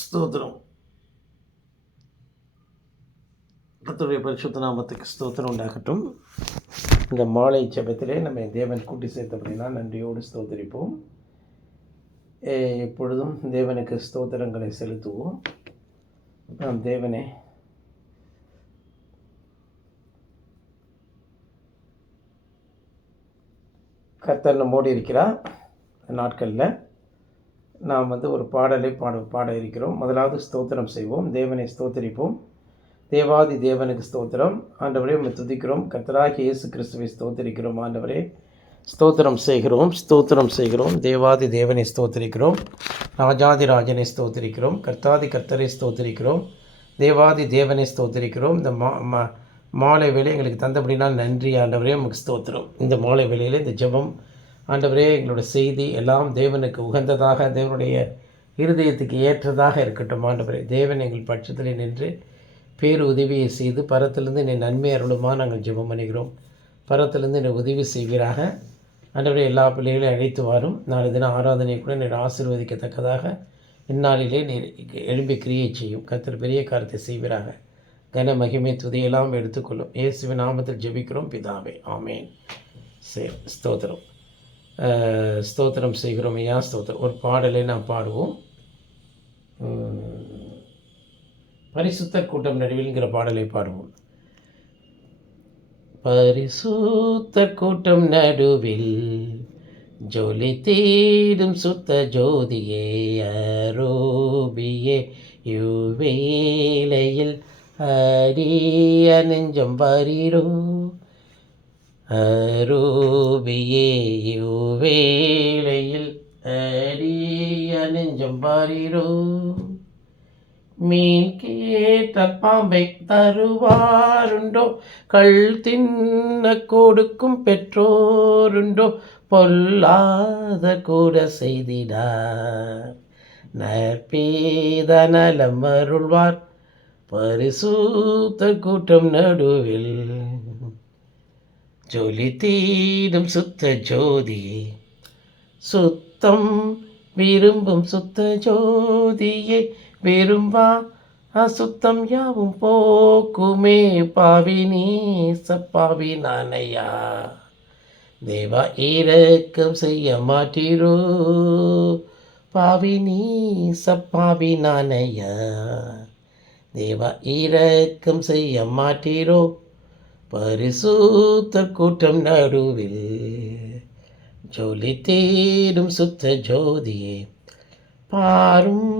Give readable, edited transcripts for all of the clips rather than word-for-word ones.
ஸ்தோத்திரம். கர்த்தருடைய பரிசுத்த நாமத்துக்கு ஸ்தோத்திரம் உண்டாகட்டும். இந்த மாலை ஜெபத்திலே நம்ம தேவன் கூட்டி சேர்த்தபடினா நன்றியோடு ஸ்தோத்திரிப்போம். எப்பொழுதும் தேவனுக்கு ஸ்தோத்திரங்களை செலுத்துவோம். நாம் தேவனே கர்த்தர் நம்மோடு இருக்கிறார். நாட்களில் நாம் ஒரு பாடலை பாட இருக்கிறோம். முதலாவது ஸ்தோத்திரம் செய்வோம். தேவனை ஸ்தோத்திரிப்போம். தேவாதி தேவனுக்கு ஸ்தோத்திரம். ஆண்டவரே உம்மை துதிக்கிறோம். கர்த்தராகிய இயேசு கிறிஸ்துவை ஸ்தோத்திரிக்கிறோம். ஆண்டவரே ஸ்தோத்திரம் செய்கிறோம். தேவாதி தேவனை ஸ்தோத்திரிக்கிறோம். ராஜாதி ராஜனை ஸ்தோத்திரிக்கிறோம். கர்த்தாதி கர்த்தரை ஸ்தோத்திரிக்கிறோம். தேவாதி தேவனை ஸ்தோத்திரிக்கிறோம். இந்த மாலை வேலை எங்களுக்கு தந்தபடினால் நன்றி ஆண்டவரே, உங்களுக்கு ஸ்தோத்திரம். இந்த மாலை வேளையில் இந்த ஜெபம் ஆண்டவரே, எங்களோட செய்தி எல்லாம் தேவனுக்கு உகந்ததாக, தேவனுடைய இருதயத்துக்கு ஏற்றதாக இருக்கட்டும். ஆண்டவரே, தேவன் எங்கள் பட்சத்தில் நின்று பேரு உதவியை செய்து பரத்திலிருந்து என்னை நன்மை அருளுமா நாங்கள் ஜெபம் பண்ணுகிறோம். பரத்திலிருந்து என்னை உதவி செய்வீராக. ஆண்டவரே, எல்லா பிள்ளைகளையும் அழைத்து வரும். நாளை தினம் ஆராதனை கூட நீர் ஆசீர்வதிக்கத்தக்கதாக இந்நாளிலே நீர் எழும்பி கிரியை செய்யும். கர்த்தர் பெரிய காரியத்தை செய்வீராக. கன மகிமை துதியெல்லாம் எடுத்துக்கொள்ளும். இயேசுவின் நாமத்தில் ஜெபிக்கிறோம் பிதாவே, ஆமேன். சரி, ஸ்தோத்திரம் செய்கிறோம் ஐயா, ஸ்தோத்திரம். ஒரு பாடலை நாம் பாடுவோம். பரிசுத்த கூட்டம் நடுவில்ங்கிற பாடலை பாடுவோம். பரிசுத்த கூட்டம் நடுவில் ஜொலி தேடும் சுத்த ஜோதியே, அரோபியே யுவேலையில் அரிய நெஞ்சம் வரீரோ, அரூபியே யுவேலையில் அரிய நெஞ்சம் வரீரோ, மீன் கேட்ட பாம்பை தருவாருண்டோ, கள் தின்ன கொடுக்கும் பெற்றோருண்டோ, பொல்லாத கூட செய்திடார், நற்பீத நலம் அருள்வார், பரிசுத்த கூட்டம் நடுவில் ஜொலி தீடும் சுத்த ஜோதியே, சுத்தம் விரும்பும் சுத்த ஜோதியே, விரும்பா அசுத்தம் யாவும் போக்குமே, பாவி நீசப்பாவி நானையா, தேவா இரக்கம் செய்ய மாட்டீரோ, பாவி நீசப்பாவி நானையா, தேவா இரக்கம் செய்ய மாட்டீரோ, பரிசுத்த கூட்டம் நடுவில் ஜொலி தேடும் சுத்த ஜோதியே, பாரும்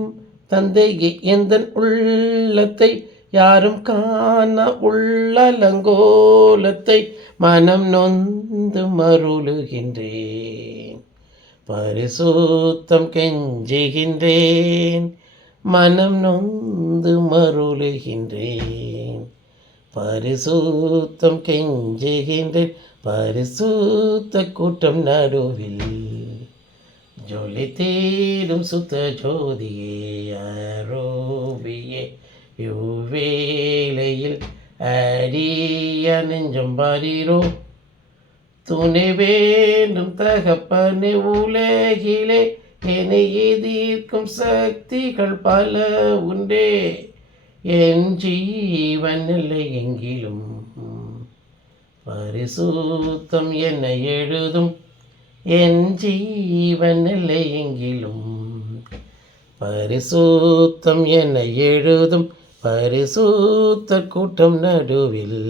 தந்தையே எந்தன் உள்ளத்தை, யாரும் காண உள்ளலங்கோலத்தை, மனம் நொந்து மருளுகின்றேன், பரிசுத்தம் கெஞ்சுகின்றேன், மனம் நொந்து மருளுகின்றேன், பரிசுத்தம் கெஞ்சுகின்றேன், பரிசுத்த கூட்டம் நடுவில் ஜொலி தேடும் சுத்த ஜோதியே, அரோபியே யுவேலையில் அரிய நெஞ்சம் வரீரோ, துணை வேண்டும் தகப்பனே உலகிலே, என்னை எதிர்க்கும் சக்திகள் பல உண்டே, என் ஜீவன் இல்லை எங்கிலும், பரிசுத்தம் என்னை எழுதும், என் ஜீவன் இல்லை எங்கிலும், பரிசுத்தம் என்னை எழுதும், பரிசுத்த கூட்டம் நடுவில்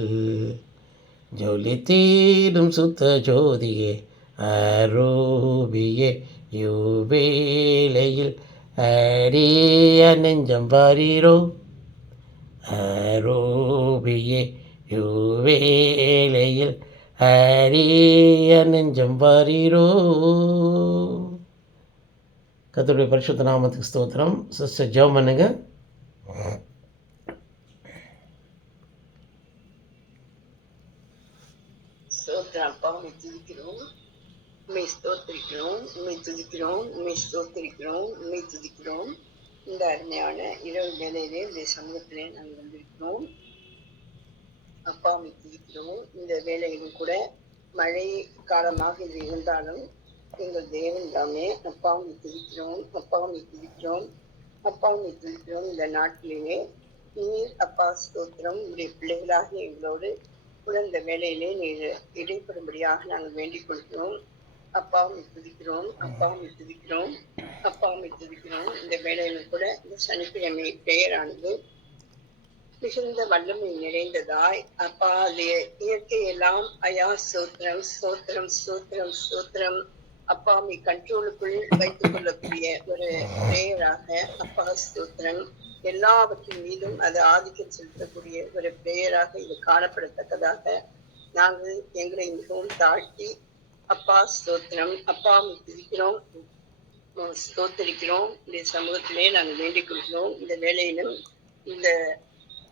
ஜொலி தீடும் சுத்த ஜோதியே, அரூபியே யுவேலையில் அரிய நெஞ்சம் வரீரோ, அரூபியே யுவேலையில் அரிய நெஞ்சம் வரீரோ. கர்த்தருடைய பரிசுத்த நாமத்துக்கு ஸ்தோத்திரம். சிஸ்டர் ஜெபம் பண்ணுங்க. இந்த அருமையான இரவு வேளையிலே இந்த சமூகத்திலே நாங்கள் வந்திருக்கிறோம். அப்பா துதிக்கிறோம். இந்த வேளையிலும் கூட மழை காலமாக இது இருந்தாலும் எங்கள் தேவன் தாமே. அப்பாவை துதிக்கிறோம், அப்பாவை துதிக்கிறோம், அப்பாவை துதிக்கிறோம். இந்த நாட்டிலேயே நீர் அப்பா ஸ்தோத்திரம், உடைய பிள்ளைகளாக எங்களோடு கூட இந்த வேலையிலே நீர் இடைப்படும்படியாக நாங்கள் வேண்டிக் கொள்கிறோம். அப்பாவை துதிக்கிறோம், அப்பாவை துதிக்கிறோம், அப்பாவை துதிக்கிறோம். இந்த வேலையில கூட இந்த சனிக்கிழமை பெயரானது மிகுந்த வல்லமை நிறைந்ததாய் அப்பா அது இயற்கையெல்லாம் ஐயா சோத்திரம் சோத்திரம் சோத்திரம் சோத்திரம் அப்பாவை கண்ட்ரோலுக்குள் வைத்துக் கொள்ளக்கூடிய ஒரு பிரேயராக அப்பா ஸ்தோத்திரம், எல்லாவற்றின் மீதும் அது ஆதிக்கம் செலுத்தக்கூடிய ஒரு பிரேயராக இது காணப்படத்தக்கதாக நாங்கள் எங்களை மிகவும் தாழ்த்தி அப்பா ஸ்தோத்திரம் அப்பாவை துதிக்கிறோம், ஸ்தோத்தரிக்கிறோம். இந்த சமூகத்திலே நாங்கள் வேண்டிக் கொள்கிறோம். இந்த வேலையிலும் இந்த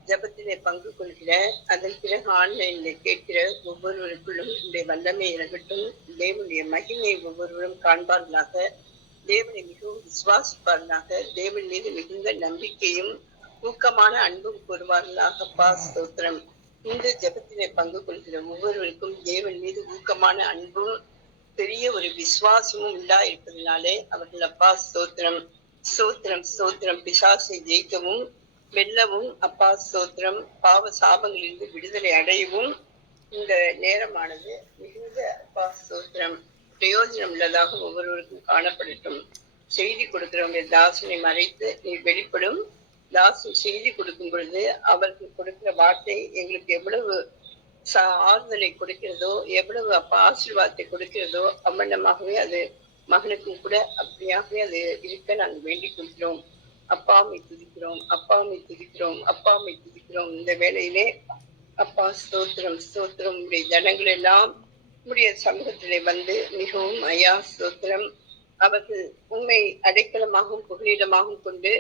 ஜபத்திலே பங்கு கொள்கிற, அதன் பிறகு ஆன்லைனில் கேட்கிற ஒவ்வொருவருக்குள்ளும் இந்த வல்லமை இறங்கட்டும். தேவனுடைய மகிமையை ஒவ்வொருவரும் காண்பார்களாக, தேவனை மிகவும் விசுவாசிப்பார்களாக, தேவன் மீது மிகுந்த நம்பிக்கையும் ஊக்கமான அன்பும் கூறுவார்களாக. ஸ்தோத்திரம். இந்த ஜபத்திலே பங்கு கொள்கிற ஒவ்வொருவருக்கும் தேவன் மீது ஊக்கமான அன்பும் பெரிய ஒரு விசுவாசமும் இருப்பதனாலே அவர்கள் அப்பா ஸ்தோத்திரம் ஸ்தோத்திரம் ஸ்தோத்திரம் பிசாசை ஜெயிக்கவும் வெல்லவும் அப்பா ஸ்தோத்திரம் பாவ சாபங்களிலிருந்து விடுதலை அடையவும் இந்த நேரமானது மிகுந்த அப்பா ஸ்தோத்திரம் பிரயோஜனம் உள்ளதாக ஒவ்வொருவருக்கும் காணப்படட்டும். செய்தி கொடுக்கிறவங்க தாசனை மறைத்து நீ வெளிப்படும். தாசன் செய்தி கொடுக்கும் பொழுது அவர்கள் கொடுக்கிற வார்த்தை எங்களுக்கு எவ்வளவு ஆறுதலை கொடுக்கிறதோ, எவ்வளவு அப்பா ஆசீர்வாதத்தை கொடுக்கிறதோ அவ்வண்ணமாகவே அது மகனுக்கும் கூட அப்படியாகவே அது இருக்க நாங்கள் வேண்டிக் கொள்கிறோம். அப்பாமை துதிக்கிறோம், அப்பாமை துதிக்கிறோம், அப்பாமை துதிக்கிறோம். இந்த வேளையிலே அப்பா ஸ்தோத்திரம் ஸ்தோத்திரம். உடைய ஜனங்கள் எல்லாம் உடைய சமூகத்திலே வந்து மிகவும் ஐயா ஸ்தோத்திரம் அவர்கள் உண்மை அடைக்கலமாகவும் புகலிடமாகவும் கொண்டு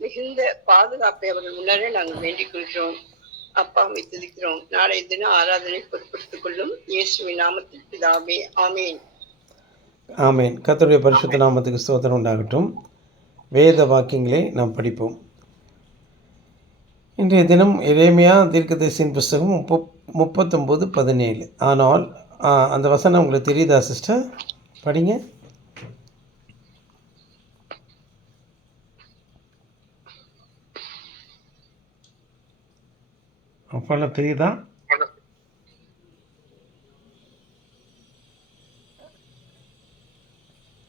மிகுந்த பாதுகாப்பை அவர்கள் உணர நாங்கள் வேண்டிக் கொள்கிறோம். அப்பாவை துதிக்கிறோம். நாளைய தினம் ஆராதனை பொறுப்படுத்திக் கொள்ளும் இயேசுவின் நாமத்தில் பிதாவே, ஆமேன். ஆமேன். கர்த்தருடைய பரிசுத்த நாமத்துக்கு ஸ்தோத்திரம் உண்டாகட்டும். வேத வாக்கியங்களை நாம் படிப்போம். இன்றைய தினம் எரேமியா தீர்க்கதரிசியின் புஸ்தகம் 39:17. ஆனால் அந்த வசனம் உங்களுக்கு தெரியுதா சிஸ்டர்? படிங்க. அப்பெல்லாம் தெரியுதா?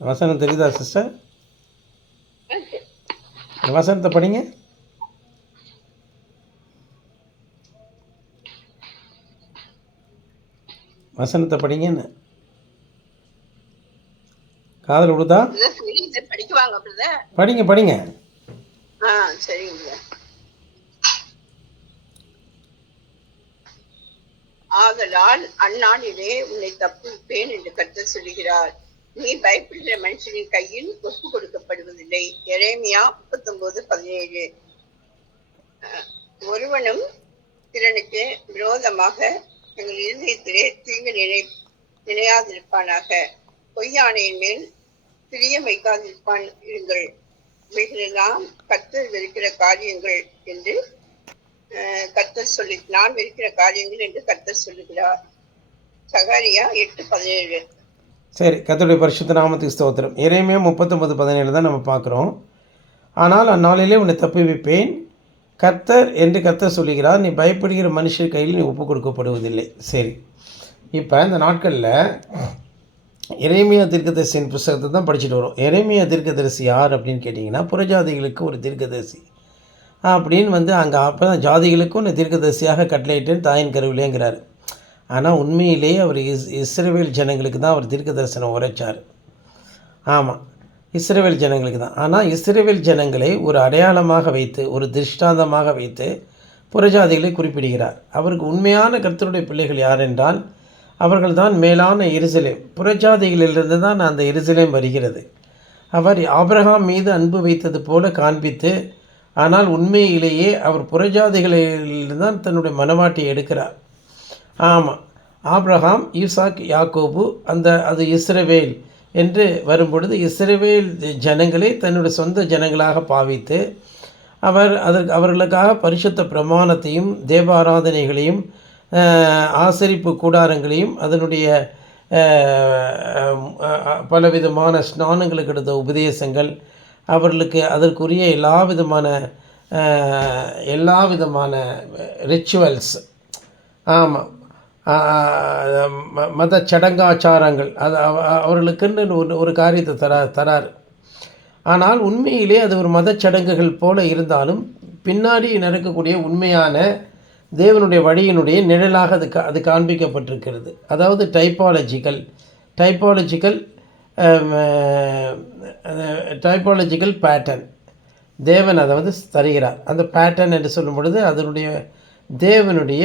வசனம் தெரியுதா சிஸ்டர்? வசனத்தை படிங்க. வசனத்தை படிங்கன்னு காதல் விடுதா? படிங்க படிங்க. சரிங்க. ஆதலால் அந்நாளிலே உன்னை தப்புவிப்பேன் என்று கர்த்தர் சொல்லுகிறார். நீ பயப்படுகிற மனுஷனின் கையில் ஒப்பு கொடுக்கப்படுவதில்லை. எரேமியா 39:17. ஒருவனும் திறனுக்கு விரோதமாக எங்கள் இருதயத்திலே தீங்கு நினையாதிருப்பானாக. பொய்யானையின் மேல் பிரியம் வைக்காதிருப்பான் இருங்கள். இவைகளெல்லாம் கர்த்தர் வெறுக்கிற காரியங்கள் என்று கர்த்தர் நான் வெறுக்கிற காரியங்கள் என்று கர்த்தர் சொல்லுகிறார். சகரியா 8:17. சரி, கர்த்தருடைய பரிசுத்த நாமத்துக்கு ஸ்தோத்திரம். எரேமியா 39:17 தான் நம்ம பார்க்குறோம். ஆனால் அந்நாளிலே உன்னை தப்புவிப்பேன் கர்த்தர் என்று கர்த்தர் சொல்லுகிறார். நீ பயப்படுகிற மனுஷர் கையில் நீ ஒப்பு கொடுக்கப்படுவதில்லை. சரி, இப்போ இந்த நாட்களில் எரேமியா தீர்க்கதரிசியின் புஸ்தகத்தை தான் படிச்சுட்டு வரும். எரேமியா தீர்க்கதரிசி யார் அப்படின்னு கேட்டிங்கன்னா, புறஜாதிகளுக்கு ஒரு தீர்க்கதரிசி அப்படின்னு அங்கே அப்போ தான் ஜாதிகளுக்கும் நான் தீர்க்கதரிசியாக கட்டளையிட்டேன் தாயின் கருவிலேங்கிறார். ஆனால் உண்மையிலேயே அவர் இஸ்ரவேல் ஜனங்களுக்கு தான் அவர் தீர்க்க தரிசனம் உரைச்சார். ஆமாம், இஸ்ரவேல் ஜனங்களுக்கு தான். ஆனால் இஸ்ரவேல் ஜனங்களை ஒரு அடையாளமாக வைத்து, ஒரு திருஷ்டாந்தமாக வைத்து புறஜாதிகளை குறிப்பிடுகிறார். அவருக்கு உண்மையான கர்த்தருடைய பிள்ளைகள் யார் என்றால் அவர்கள் தான் மேலான எருசலேம். புறஜாதிகளிலிருந்து தான் அந்த எருசலேம் வருகிறது. அவர் ஆபிரகாம் மீது அன்பு வைத்தது போல காண்பித்து, ஆனால் உண்மையிலேயே அவர் புறஜாதிகளில் தான் தன்னுடைய மனவாட்டியை எடுக்கிறார். ஆமாம், ஆபிரகாம், ஈசாக், யாக்கோபு, அது இஸ்ரவேல் என்று வரும்பொழுது இஸ்ரவேல் ஜனங்களை தன்னுடைய சொந்த ஜனங்களாக பாவித்து அவர்களுக்காக பரிசுத்த பிரமாணத்தையும் தேவ ஆராதனைகளையும் ஆசரிப்பு கூடாரங்களையும் அதனுடைய பலவிதமான ஸ்நானங்களுக்கு எடுத்த உபதேசங்கள், அவர்களுக்கு அதற்குரிய எல்லா விதமான ரிச்சுவல்ஸ், ஆமாம், மத சடங்காச்சாரங்கள், அது அவர்களுக்குன்னு ஒரு காரியத்தை தரார். ஆனால் உண்மையிலே அது ஒரு மதச்சடங்குகள் போல இருந்தாலும் பின்னாடி நடக்கக்கூடிய உண்மையான தேவனுடைய வழியினுடைய நிழலாக அது காண்பிக்கப்பட்டிருக்கிறது. அதாவது டைப்பாலஜிக்கல் பேட்டர்ன் தேவன் அதை வந்து தருகிறார். அந்த பேட்டர்ன் என்று சொல்லும் பொழுது அதனுடைய தேவனுடைய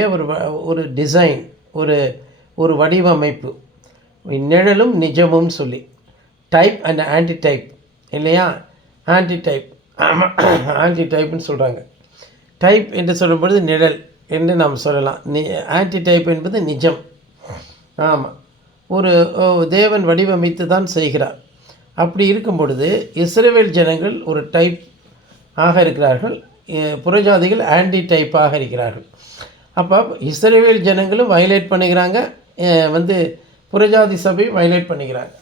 ஒரு டிசைன், ஒரு வடிவமைப்பு, நிழலும் நிஜமும் சொல்லி டைப் அண்ட் ஆன்டி டைப் இல்லையா? ஆன்டி டைப்னு சொல்கிறாங்க. டைப் என்று சொல்லும் பொழுது நிழல் என்று நாம் சொல்லலாம். ஆன்டி டைப் என்பது நிஜம். ஆமாம், ஒரு தேவன் வடிவமைத்து தான் செய்கிறார். அப்படி இருக்கும் பொழுது இஸ்ரவேல் ஜனங்கள் ஒரு டைப் ஆக இருக்கிறார்கள், புறஜாதிகள் ஆன்டி டைப்பாக இருக்கிறார்கள். அப்போ இஸ்ரவேல் ஜனங்களும் வயலேட் பண்ணுகிறாங்க, வந்து புறஜாதி சபையும் வயலேட் பண்ணிக்கிறாங்க.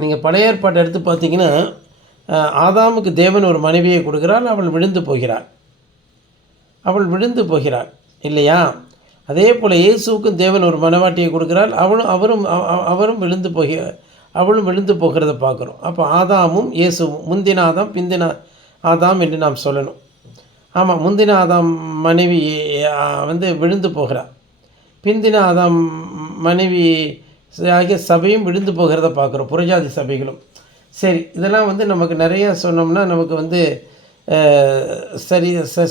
நீங்கள் பழைய ஏற்பாட்டை எடுத்து பார்த்தீங்கன்னா, ஆதாமுக்கு தேவன் ஒரு மனைவியை கொடுக்கிறார், அவள் விழுந்து போகிறாள் இல்லையா? அதே போல் இயேசுவுக்கும் தேவன் ஒரு மனவாட்டியை கொடுக்கிறாள், அவளும் விழுந்து போகிறத பார்க்குறோம். அப்போ ஆதாமும் இயேசுவும், முந்தின ஆதாம் பிந்தின ஆதாம் என்று நாம் சொல்லணும். ஆமாம், முந்தின ஆதாம் மனைவி வந்து விழுந்து போகிறாள், பிந்தின ஆதாம் மனைவி ஆகிய சபையும் விழுந்து போகிறத பார்க்குறோம், புறஜாதி சபைகளும். சரி, இதெல்லாம் வந்து நமக்கு நிறையா சொன்னோம்னா நமக்கு வந்து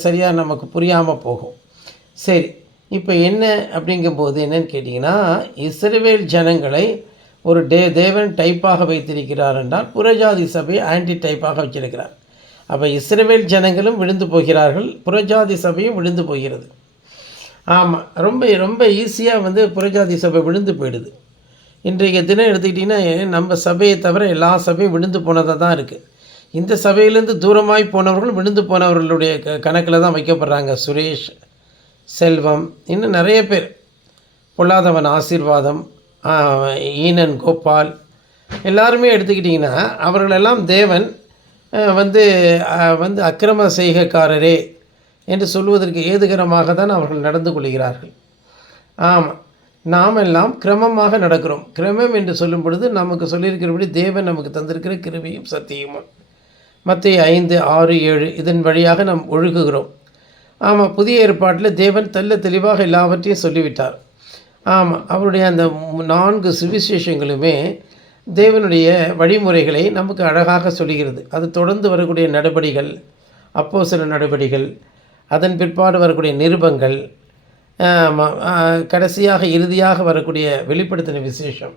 சரியாக நமக்கு புரியாமல் போகும். சரி, இப்போ என்ன அப்படிங்கும்போது என்னன்னு கேட்டிங்கன்னா, இஸ்ரவேல் ஜனங்களை ஒரு தேவன் டைப்பாக வைத்திருக்கிறார் என்றால் புறஜாதி சபையை ஆன்டி டைப்பாக வச்சிருக்கிறார். அப்போ இஸ்ரவேல் ஜனங்களும் விழுந்து போகிறார்கள், புறஜாதி சபையும் விழுந்து போகிறது. ஆமாம், ரொம்ப ரொம்ப ஈஸியாக வந்து புறஜாதி சபை விழுந்து போயிடுது. இன்றைய தினம் எடுத்துக்கிட்டிங்கன்னா நம்ம சபையை தவிர எல்லா சபையும் விழுந்து போனதாக தான் இருக்குது. இந்த சபையிலேருந்து தூரமாய் போனவர்கள் விழுந்து போனவர்களுடைய கணக்கில் தான் வைக்கப்படுறாங்க. சுரேஷ், செல்வம், இன்னும் நிறைய பேர், பொல்லாதவன் ஆசீர்வாதம், ஈனன், கோபால், எல்லாருமே எடுத்துக்கிட்டிங்கன்னா அவர்களெல்லாம் தேவன் வந்து அக்கிரம செய்கைக்காரரே என்று சொல்வதற்கு ஏதுகரமாக தான் அவர்கள் நடந்து கொள்கிறார்கள். ஆமாம், நாம் எல்லாம் கிரமமாக நடக்கிறோம். கிரமம் என்று சொல்லும் பொழுது நமக்கு சொல்லியிருக்கிறபடி தேவன் நமக்கு தந்திருக்கிற கிருபையும் சத்தியமும், மத்தேயு 5, 6, 7 இதன் வழியாக நாம் ஒழுகுகிறோம். ஆமாம், புதிய ஏற்பாட்டில் தேவன் தெளிவாக எல்லாவற்றையும் சொல்லிவிட்டார். ஆமாம், அவருடைய அந்த 4 சுவிசேஷங்களுமே தேவனுடைய வழிமுறைகளை நமக்கு அழகாக சொல்லுகிறது. அது தொடர்ந்து வரக்கூடிய நடபடிகள், அப்போஸ்தலர் நடபடிகள், அதன் பிற்பாடு வரக்கூடிய நிருபங்கள், கடைசியாக இறுதியாக வரக்கூடிய வெளிப்படுத்தின விசேஷம்,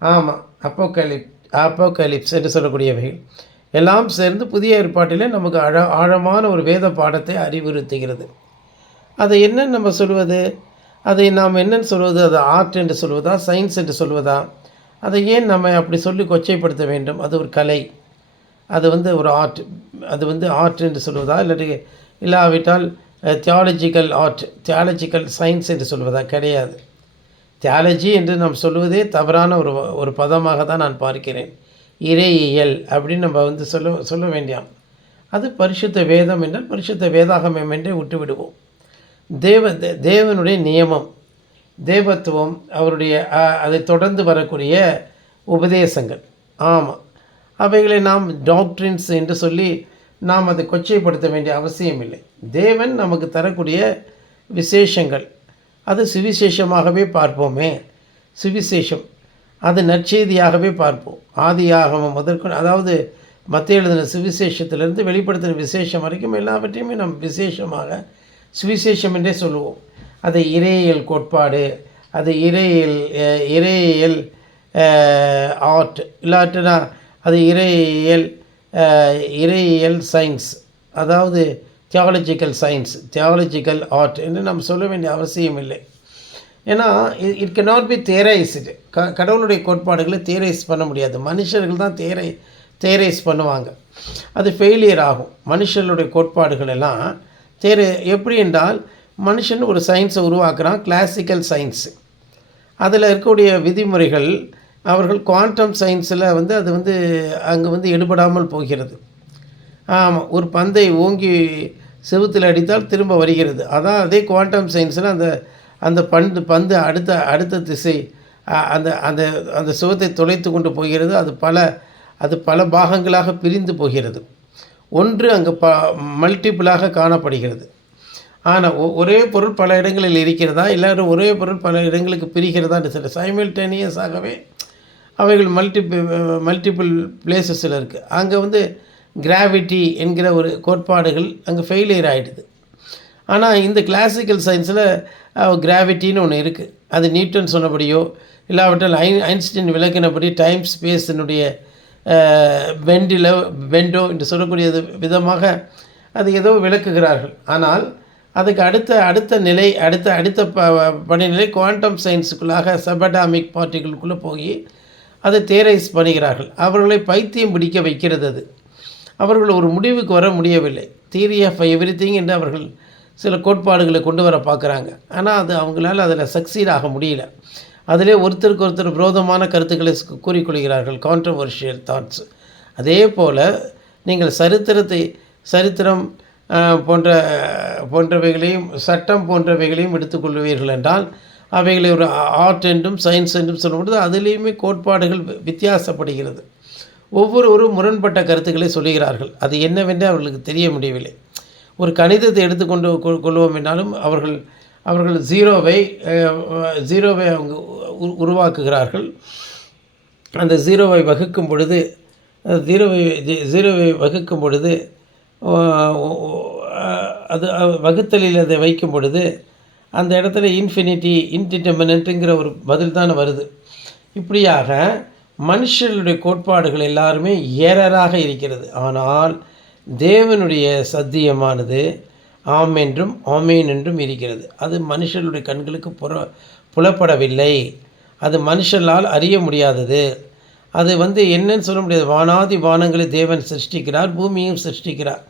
ஆமாம், அப்போகலிப்ஸ் என்று சொல்லக்கூடியவைகள் எல்லாம் சேர்ந்து புதிய ஏற்பாட்டிலே நமக்கு ஆழமான ஒரு வேத பாடத்தை அறிவுறுத்துகிறது. அதை என்னன்னு நம்ம சொல்வது? அதை நாம் என்னன்னு சொல்வது? அது ஆர்ட் என்று சொல்வதா, சயின்ஸ் என்று சொல்வதா? அதை ஏன் நம்ம அப்படி சொல்லி கொச்சைப்படுத்த வேண்டும்? அது ஒரு கலை, அது வந்து ஒரு ஆர்ட், அது வந்து ஆர்ட் என்று சொல்வதா, இல்லாவிட்டால் தியாலஜிக்கல் சயின்ஸ் என்று சொல்வதா? கிடையாது. தியாலஜி என்று நாம் சொல்வதே தவறான ஒரு பதமாக தான் நான் பார்க்கிறேன். இறையியல் அப்படின்னு நம்ம வந்து சொல்ல வேண்டியாம். அது பரிசுத்த வேதம் என்றால் பரிசுத்த வேதாகமம் என்றே விட்டு விடுவோம். தேவனுடைய நியமம், தேவத்துவம், அவருடைய அதை தொடர்ந்து வரக்கூடிய உபதேசங்கள், ஆமாம், அவைகளை நாம் டாக்ட்ரின்ஸ் என்று சொல்லி நாம் அதை கொச்சைப்படுத்த வேண்டிய அவசியம் இல்லை. தேவன் நமக்கு தரக்கூடிய விசேஷங்கள், அது சுவிசேஷமாகவே பார்ப்போமே. சுவிசேஷம் அது நற்செய்தியாகவே பார்ப்போம். ஆதியாகமம் முதற்கொண்டு, அதாவது மத்தேயு எழுதின சுவிசேஷத்திலிருந்து வெளிப்படுத்தின விசேஷம் வரைக்கும் எல்லாவற்றையுமே நாம் விசேஷமாக சுவிசேஷம் என்றே சொல்லுவோம். அது இறையியல் கோட்பாடு, அது இறையியல் ஆர்ட், இல்லாட்டினா அது இறையியல் சயின்ஸ், அதாவது தியாலஜிக்கல் ஆர்ட் என்று நாம் சொல்ல வேண்டிய அவசியம் இல்லை. ஏன்னா இட் cannot be theorized. கடவுளுடைய கோட்பாடுகளை தியரைஸ் பண்ண முடியாது. மனுஷர்கள் தான் தியரைஸ் பண்ணுவாங்க, அது ஃபெயிலியர் ஆகும். மனுஷர்களுடைய கோட்பாடுகள் எல்லாம் எப்படி என்றால், மனுஷன் ஒரு சயின்ஸை உருவாக்குறான், கிளாசிக்கல் சயின்ஸு. அதில் இருக்கக்கூடிய விதிமுறைகள் அவர்கள் குவாண்டம் சயின்ஸில் வந்து அது வந்து அங்கே வந்து எடுபடாமல் போகிறது. ஆமாம், ஒரு பந்தை ஓங்கி செவுத்தில் அடித்தால் திரும்ப வருகிறது. அதான் அதே குவாண்டம் சயின்ஸில் அந்த அந்த பந்து அடுத்த அடுத்த திசை அந்த அந்த அந்த சுவத்தை துளைத்து கொண்டு போகிறது. அது பல பாகங்களாக பிரிந்து போகிறது. ஒன்று அங்கே மல்டிபிளாக காணப்படுகிறது. ஆனால் ஒரே பொருள் பல இடங்களில் இருக்கிறதா, எல்லாரும் ஒரே பொருள் பல இடங்களுக்கு பிரிகிறதான்னு சொல்ல சைமல்டேனியஸாகவே அவைகள் மல்டிபிள் பிளேசஸில் இருக்குது. அங்கே வந்து கிராவிட்டி என்கிற ஒரு கோட்பாடுகள் அங்கே ஃபெயிலியர் ஆகிடுது. ஆனால் இந்த கிளாசிக்கல் சயின்ஸில் கிராவிட்டின்னு ஒன்று இருக்குது. அது நியூட்டன் சொன்னபடியோ இல்லாவிட்டால் ஐன்ஸ்டீன் விளக்கினபடி டைம் ஸ்பேஸினுடைய பெண்டோ என்று சொல்லக்கூடியது விதமாக அது ஏதோ விளக்குகிறார்கள். ஆனால் அதுக்கு அடுத்த நிலை அடுத்த படிநிலை குவாண்டம் சயின்ஸுக்குள்ளாக சபடாமிக் பார்ட்டிகளுக்குள்ளே போய் அதை தேரைஸ் பண்ணுகிறார்கள். அவர்களை பைத்தியம் பிடிக்க வைக்கிறது. அது அவர்கள் ஒரு முடிவுக்கு வர முடியவில்லை. தியரி ஆஃப் எவ்ரிதிங் என்று அவர்கள் சில கோட்பாடுகளை கொண்டு வர பார்க்குறாங்க. ஆனால் அது அவங்களால அதில் சக்சீட் ஆக முடியல. அதிலே ஒருத்தருக்கு ஒருத்தர் விரோதமான கருத்துக்களை கூறிக்கொள்கிறார்கள், கான்ட்ரவர்ஷியல் தாட்ஸ். அதே போல் நீங்கள் சரித்திரம் போன்றவைகளையும் சட்டம் போன்றவைகளையும் எடுத்துக்கொள்வீர்கள் என்றால் அவைகளை ஒரு ஆர்ட் என்றும் சயின்ஸ் என்றும் சொல்லும்பொழுது அதுலேயுமே கோட்பாடுகள் வித்தியாசப்படுகிறது. ஒவ்வொருவரும் முரண்பட்ட கருத்துக்களை சொல்லுகிறார்கள். அது என்னவென்று அவர்களுக்கு தெரிய முடியவில்லை. ஒரு கணிதத்தை எடுத்துக்கொண்டு கொள்வோம் என்றாலும் அவர்கள் ஜீரோவை அவங்க உருவாக்குகிறார்கள். அந்த ஜீரோவை வகுக்கும் பொழுது அது வகுத்தலில் அதை வைக்கும் பொழுது அந்த இடத்துல இன்ஃபினிட்டி இன்டிட்டர்மினன்ட்டுங்கிற ஒரு பதில் தான் வருது. இப்படியாக மனுஷர்களுடைய கோட்பாடுகள் எல்லாருமே ஏரராக இருக்கிறது. ஆனால் தேவனுடைய சத்தியமானது ஆம் என்றும் ஆமேன் என்றும் இருக்கிறது. அது மனுஷர்களுடைய கண்களுக்கு புலப்படவில்லை. அது மனுஷனால் அறிய முடியாதது. அது வந்து என்னன்னு சொல்ல முடியாது. வானாதி வானங்களை தேவன் சிருஷ்டிக்கிறார், பூமியும் சிருஷ்டிக்கிறார்.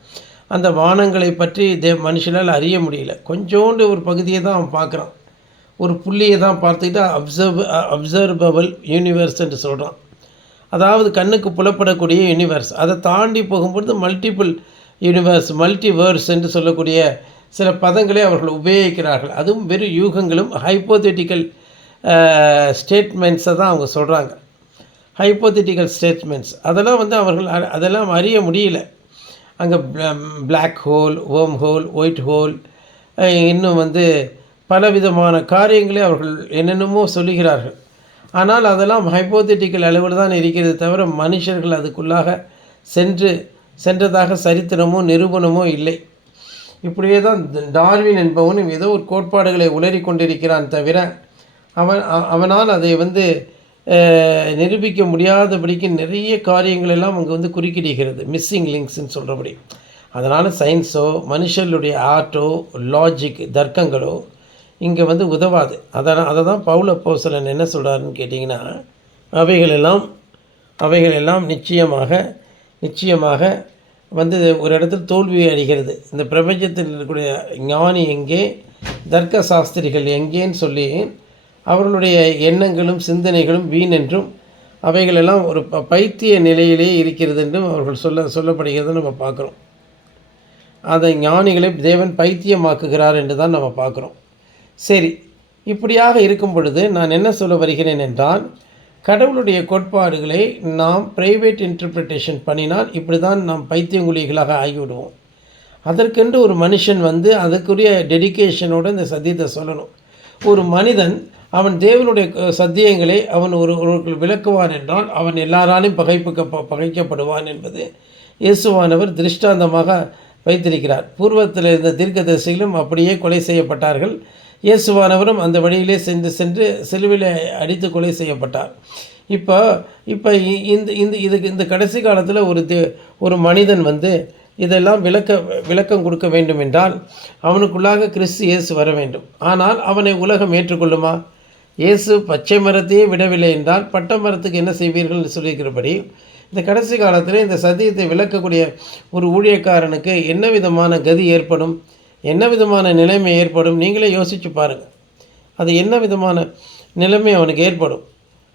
அந்த வானங்களை பற்றி மனுஷனால் அறிய முடியல. கொஞ்சோண்டு ஒரு பகுதியை தான் அவன் பார்க்குறான். ஒரு புள்ளியை தான் பார்த்துக்கிட்டு அப்சர்வபிள் யூனிவர்ஸ் என்று சொல்கிறான். அதாவது கண்ணுக்கு புலப்படக்கூடிய யூனிவர்ஸ். அதை தாண்டி போகும்பொழுது மல்டிபிள் யூனிவர்ஸ், மல்டிவர்ஸ் என்று சொல்லக்கூடிய சில பதங்களை அவர்கள் உபயோகிக்கிறார்கள். அதுவும் வெறும் யூகங்களும் ஹைப்போதெட்டிக்கல் ஸ்டேட்மெண்ட்ஸை தான் அவங்க சொல்கிறாங்க. ஹைப்போதெட்டிக்கல் ஸ்டேட்மெண்ட்ஸ் அதெல்லாம் வந்து அவர்கள் அதெல்லாம் அறிய முடியல. அங்கே பிளாக் ஹோல், ஓம் ஹோல், ஒயிட் ஹோல், இன்னும் வந்து பலவிதமான காரியங்களை அவர்கள் என்னென்னமோ சொல்லுகிறார்கள். ஆனால் அதெல்லாம் ஹைப்போதெட்டிக்கல் அளவில் தான் இருக்கிறது தவிர மனுஷர்கள் அதுக்குள்ளாக சென்றதாக சரித்திரமோ நிரூபணமோ இல்லை. இப்படியே தான் டார்வின் என்பவனும் ஏதோ ஒரு கோட்பாடுகளை உளறி கொண்டிருக்கிறான் தவிர அவனால் அதை வந்து நிரூபிக்க முடியாதபடிக்கு நிறைய காரியங்கள் எல்லாம் அங்கே வந்து குறுக்கிடுகிறது, மிஸ்ஸிங் லிங்க்ஸ்ன்னு சொல்கிறபடி. அதனால் சயின்ஸோ மனுஷர்களுடைய ஆர்ட்டோ லாஜிக் தர்க்கங்களோ இங்கே வந்து உதவாது. அதை தான் பவுல் அப்போஸ்தலன் என்ன சொல்கிறாருன்னு கேட்டிங்கன்னா, அவைகளெல்லாம் நிச்சயமாக வந்து ஒரு இடத்துல தோல்வி அடைகிறது. இந்த பிரபஞ்சத்தில் இருக்கக்கூடிய ஞானி எங்கே, தர்க்க சாஸ்திரிகள் எங்கேன்னு சொல்லி அவர்களுடைய எண்ணங்களும் சிந்தனைகளும் வீண் என்றும் அவைகளெல்லாம் ஒரு பைத்திய நிலையிலே இருக்கிறது என்றும் அவர்கள் சொல்லப்படுகிறது நம்ம பார்க்குறோம். அதை ஞானிகளை தேவன் பைத்தியமாக்குகிறார் என்று தான் நம்ம பார்க்குறோம். சரி, இப்படியாக இருக்கும் பொழுது நான் என்ன சொல்ல வருகிறேன் என்றால், கடவுளுடைய கோட்பாடுகளை நாம் ப்ரைவேட் இன்டர்பிரிட்டேஷன் பண்ணினால் இப்படி தான் நாம் பைத்தியங்குழிகளாக ஆகிவிடுவோம். அதற்கென்று ஒரு மனுஷன் வந்து அதுக்குரிய டெடிக்கேஷனோடு இந்த சத்தியத்தை சொல்லணும். ஒரு மனிதன் அவன் தேவனுடைய சத்தியங்களை அவன் ஒருவர்கள் விளக்குவான் என்றால் அவன் எல்லாராலையும் பகைக்கப்படுவான் என்பது இயேசுவானவர் திருஷ்டாந்தமாக வைத்திருக்கிறார். பூர்வத்தில் இருந்த தீர்க்கதரிசிகளும் அப்படியே கொலை செய்யப்பட்டார்கள். இயேசுவானவரும் அந்த வழியிலே சென்று சிலுவையில் அடித்து கொலை செய்யப்பட்டார். இப்போ இந்த கடைசி காலத்தில் ஒரு மனிதன் வந்து இதெல்லாம் விளக்கம் கொடுக்க வேண்டும் என்றால் அவனுக்குள்ளாக கிறிஸ்து இயேசு வர வேண்டும். ஆனால் அவனை உலகம் ஏற்றுக்கொள்ளுமா? இயேசு பச்சை மரத்தையே விடவில்லை என்றால் பட்ட மரத்துக்கு என்ன செய்வீர்கள் என்று சொல்லியிருக்கிறபடி இந்த கடைசி காலத்தில் இந்த சத்தியத்தை விளக்கக்கூடிய ஒரு ஊழியக்காரனுக்கு என்ன விதமான கதி ஏற்படும், என்ன விதமான நிலைமை ஏற்படும் நீங்களே யோசித்து பாருங்கள். அது என்ன விதமான நிலைமை அவனுக்கு ஏற்படும்.